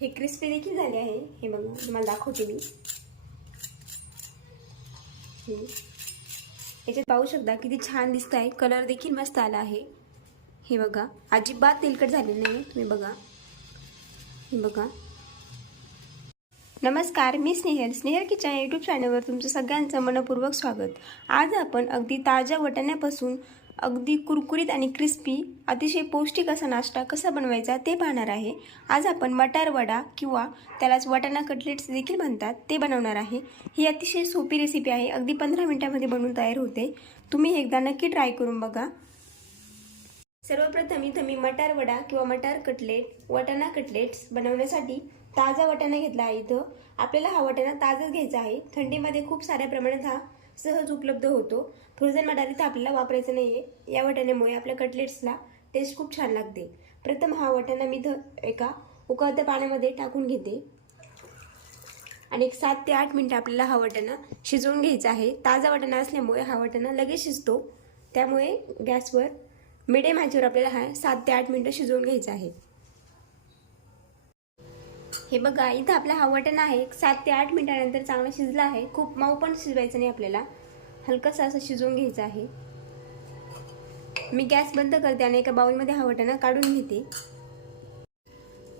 हे क्रिस्पी देखील झाले आहे. हे बघा तुम्हाला दाखवते मी. याच्यात पाहू शकता किती छान दिसत आहे कलर देखील मस्त आला आहे. हे बघा अजिबात तेलकट झालेलं नाही. तुम्ही बघा. हे बघा. नमस्कार मी स्नेहल. स्नेहल किचन यूट्यूब चॅनलवर तुमचं सगळ्यांचं मनपूर्वक स्वागत. आज आपण अगदी ताज्या वटाण्यापासून अगदी कुरकुरीत आणि क्रिस्पी अतिशय पौष्टिक असा नाश्ता कसा बनवायचा ते पाहणार आहे. आज आपण मटार वडा किंवा त्यालाच वटाणा कटलेट्स देखील म्हणतात ते बनवणार आहे. ही अतिशय सोपी रेसिपी आहे. अगदी पंधरा मिनटामध्ये बनवून तयार होते. तुम्ही एकदा नक्की ट्राय करून बघा. सर्वप्रथम इथं मी मटार वडा किंवा मटार कटलेट वटाणा कटलेट्स बनवण्यासाठी ताजा वटाणा घेतला आहे इथं. आपल्याला हा वटाणा ताजाच घ्यायचा आहे. थंडीमध्ये खूप साऱ्या प्रमाणात हा सहज उपलब्ध होतो. फ्रोझन मटारी तर आपल्याला वापरायचं नाही आहे या वटाण्यामुळे आपल्या कटलेट्सला टेस्ट खूप छान लागते. प्रथम हा वटाणा मी ध एका उकळत्या पाण्यामध्ये टाकून घेते. आणि एक सात ते आठ मिनटं आपल्याला हा वटाणा शिजवून घ्यायचा आहे. ताजा वटाणा असल्यामुळे हा वटाणा लगेच शिजतो. त्यामुळे गॅसवर मिडियम आचेवर आपल्याला हा सात ते आठ मिनटं शिजवून घ्यायचा आहे. हे बघा इथं आपला हा वटण आहे. एक सात ते आठ मिनिटानंतर चांगला शिजला आहे. खूप मऊ पण शिजवायचं नाही आपल्याला. हलकासा असं शिजवून घ्यायचं आहे. मी गॅस बंद करते आणि एका बाउलमध्ये हा वटाणा काढून घेते.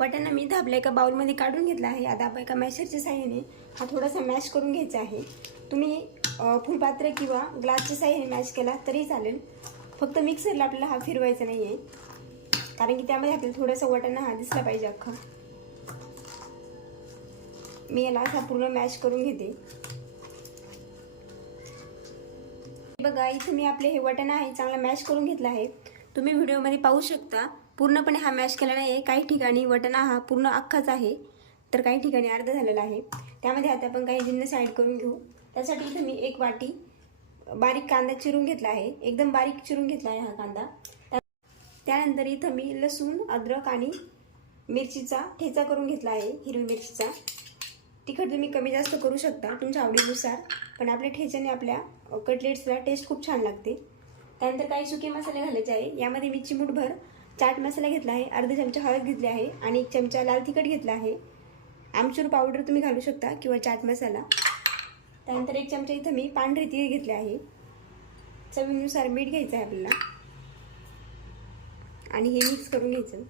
वटाणा मी इथं आपल्या एका बाउलमध्ये काढून घेतला आहे. आता आपण एका मॅशरच्या साह्याने हा थोडासा मॅश करून घ्यायचा आहे. तुम्ही फुलपात्र किंवा ग्लासच्या साह्याने मॅश केला तरी चालेल. फक्त मिक्सरला आपल्याला हा फिरवायचा नाही आहे कारण की त्यामध्ये आपल्याला थोडासा वटाणा हा दिसला पाहिजे अख्खा. मी याला असा पूर्ण मॅश करून घेते. बघा इथं मी आपले हे वटण आहे चांगला मॅश करून घेतला आहे. तुम्ही व्हिडिओमध्ये पाहू शकता पूर्णपणे हा मॅश केला नाही आहे काही ठिकाणी वटणा हा पूर्ण अख्खाच आहे. तर काही ठिकाणी अर्धा झालेला आहे. त्यामध्ये आता आपण काही जिन्न साईड करून घेऊ. त्यासाठी इथं मी एक वाटी बारीक कांदा चिरून घेतला आहे. एकदम बारीक चिरून घेतला आहे हा कांदा. त्यानंतर इथं मी लसूण अद्रक आणि मिरचीचा ठेचा करून घेतला आहे हिरवी मिरचीचा. तिखट तुम्ही कमी जास्त करू शकता तुमच्या आवडीनुसार. पण आपल्या ठेच्याने आपल्या कटलेट्सला टेस्ट खूप छान लागते. त्यानंतर काही सुके मसाले घालायचे आहे. यामध्ये मी चिमूटभर चाट मसाला घेतला आहे अर्धा चमचा हळद घेतली आहे आणि एक चमचा लाल तिखट घेतला आहे. आमचूर पावडर तुम्ही घालू शकता किंवा चाट मसाला. त्यानंतर एक चमचा इथं मी पांढरे तीळ घेतले आहे. चवीनुसार मीठ घ्यायचं आहे आपल्याला. आणि हे मिक्स करून घ्यायचं.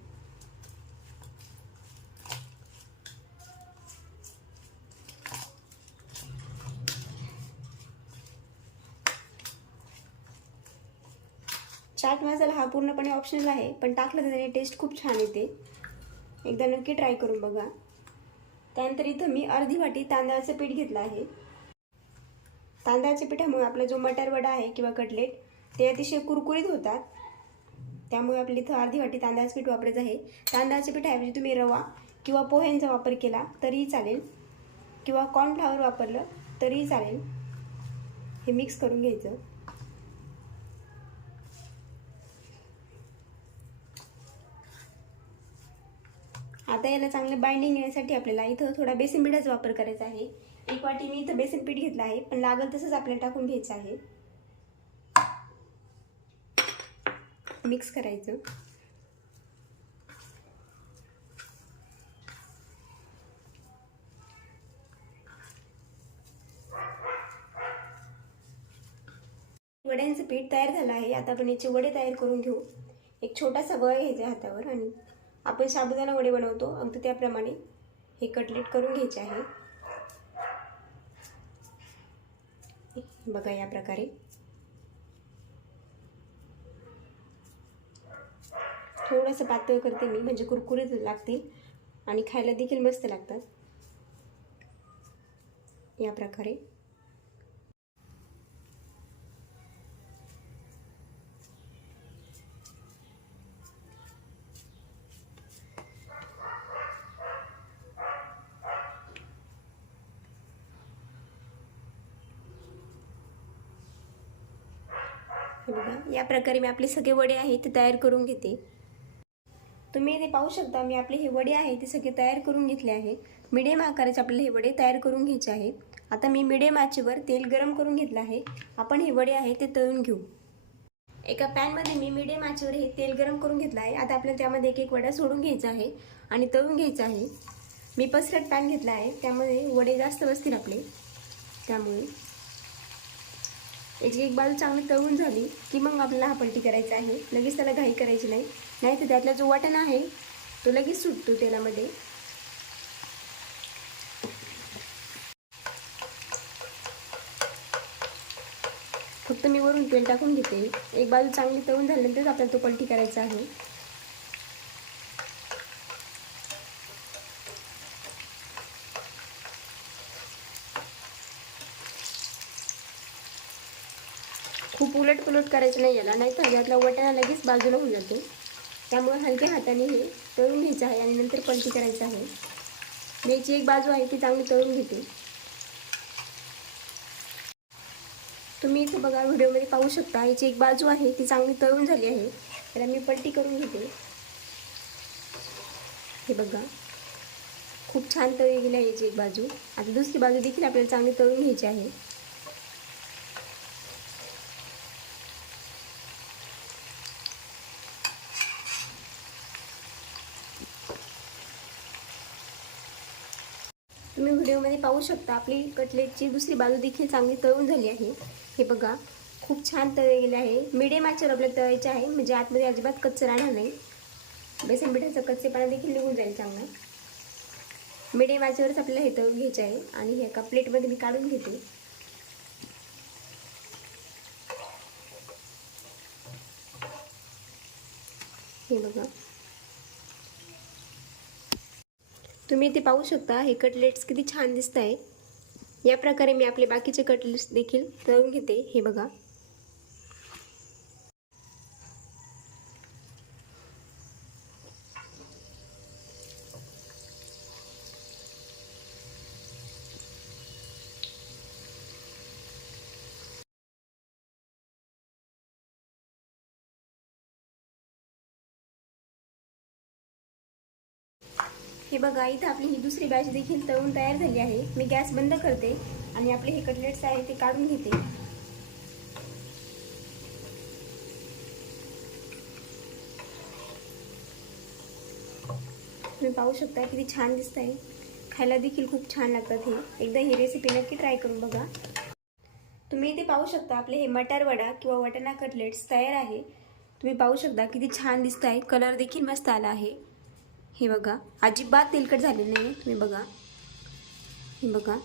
चाट मसाला हा पूर्णपणे ऑप्शनल आहे पण टाकलं तर त्याने टेस्ट खूप छान येते. एकदा नक्की ट्राय करून बघा. त्यानंतर इथं मी अर्धी वाटी तांदळाचं पीठ घेतलं आहे. तांदळाच्या पिठामुळे आपला जो मटार वडा आहे किंवा कटलेट ते अतिशय कुरकुरीत होतात. त्यामुळे आपल्या इथं अर्धी वाटी तांदळाचं पीठ वापरायचं आहे. तांदळाच्या पिठाऐवजी तुम्ही रवा किंवा पोह्यांचा वापर केला तरीही चालेल. किंवा कॉर्नफ्लावर वापरलं तरीही चालेल. हे मिक्स करून घ्यायचं. आता याला चांगलं बाइंडिंग येण्यासाठी आपल्याला इथं थोडा बेसन पिठाचा वापर करायचा आहे. एक वाटी मी इथं बेसन पीठ घेतलं आहे पण लागल तसंच आपल्याला टाकून घ्यायचं आहे. मिक्स करायचं. वड्यांचं पीठ तयार झालं आहे. आता आपण याचे वडे तयार करून घेऊ. एक छोटासा गोळा घ्यायचा आहे हातावर आणि आपण साबुदाणा वडे बनवतो. अगदी त्याप्रमाणे हे कटलेट करून घ्यायचे आहे. बघा या प्रकारे. थोडंसं पातळ करते मी म्हणजे कुरकुरीत लागतील आणि खायला देखील मस्त लागतात. या प्रकारे. हे बघा या प्रकारे मी आपले सगळे वडे आहेत ते तयार करून घेते. तुम्ही इथे पाहू शकता मी आपले हे वडे आहे ते सगळे तयार करून घेतले आहे. मिडियम आकाराचे आपले हे वडे तयार करून घ्यायचे आहेत आता मी मिडियम आचेवर तेल गरम करून घेतलं आहे. आपण हे वडे आहे ते तळून घेऊ. एका पॅनमध्ये मी मिडियम आचेवर हे तेल गरम करून घेतलं आहे. आता आपल्याला त्यामध्ये एक एक वडा सोडून घ्यायचा आहे आणि तळून घ्यायचा आहे. मी पसरट पॅन घेतला आहे. त्यामुळे वडे जास्त बसतील आपले. त्यामुळे याची एक बाजू चांगली तळून झाली की मग आपल्याला हा पलटी करायचा आहे. लगेच त्याला घाई करायची नाही. नाही तर त्यातला जो वाटण आहे तो लगेच सुटतो तेलामध्ये. फक्त मी वरून तेल टाकून घेते. एक बाजू चांगली तळून झाल्यानंतरच आपल्याला तो पलटी करायचा आहे. खूप उलट पुलट करायचं नाही याला नाही तर यातला वाटाणा लगेच बाजूला होऊन जातो. त्यामुळे हलक्या हाताने हे तळून घ्यायचं आहे आणि नंतर पलटी करायचं आहे. मेची याची एक बाजू आहे ती चांगली तळून घेते. तुम्ही इथं बघा व्हिडिओमध्ये पाहू शकता याची एक बाजू आहे ती चांगली तळून झाली आहे. त्याला मी पलटी करून घेते. हे बघा खूप छान तळी गेली आहे याची एक बाजू. आता दुसरी बाजू देखील आपल्याला चांगली तळून घ्यायची आहे. तुम्ही व्हिडिओमध्ये पाहू शकता. आपली कटलेटची दुसरी बाजू देखील चांगली तळून झाली आहे. हे बघा खूप छान तळे गेले आहे. मिडियम आचेवर आपल्याला तळायचे आहे. म्हणजे आतमध्ये अजिबात कच्चं राहणार नाही. बेसन पिठाचं कच्चेपणा देखील निघून जाईल चांगला. मिडियम आचेवरच आपल्याला हे तळून घ्यायचं आहे. आणि हे एका प्लेटमध्ये मी काढून घेते. हे बघा. तुम्ही इथे पाहू शकता. हे कटलेट्स किती छान दिसत आहे या प्रकारे मी आपले बाकीचे कटलेट्स देखील तळून घेते. हे बघा. हे बघा इथं आपली ही दुसरी बॅच देखील तळून तयार झाली आहे. मी गॅस बंद करते आणि आपले हे कटलेट्स आहे ते काढून घेते. तुम्ही पाहू शकता किती छान दिसत आहे खायला देखील खूप छान लागतात हे. एकदा ही रेसिपी नक्की ट्राय करून बघा. तुम्ही इथे पाहू शकता आपले हे मटार वडा किंवा वटाणा कटलेट्स तयार आहे. तुम्ही पाहू शकता किती छान दिसत आहे कलर देखील मस्त आला आहे. हे बघा. अजिबात तेलकट झालेलं नाही तुम्ही बघा. हे बघा.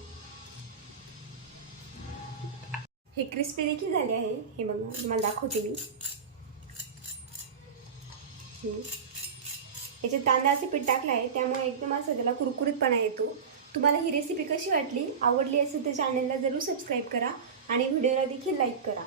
हे क्रिस्पी देखील झाले आहे. हे बघा. तुम्हाला दाखवते मी. याच्यात तांदळाचं पीठ टाकलं आहे. त्यामुळे एकदम असं त्याला कुरकुरीतपणा येतो. तुम्हाला ही रेसिपी कशी वाटली आवडली असेल तर चॅनलला जरूर सबस्क्राईब करा आणि व्हिडिओला देखील लाईक करा.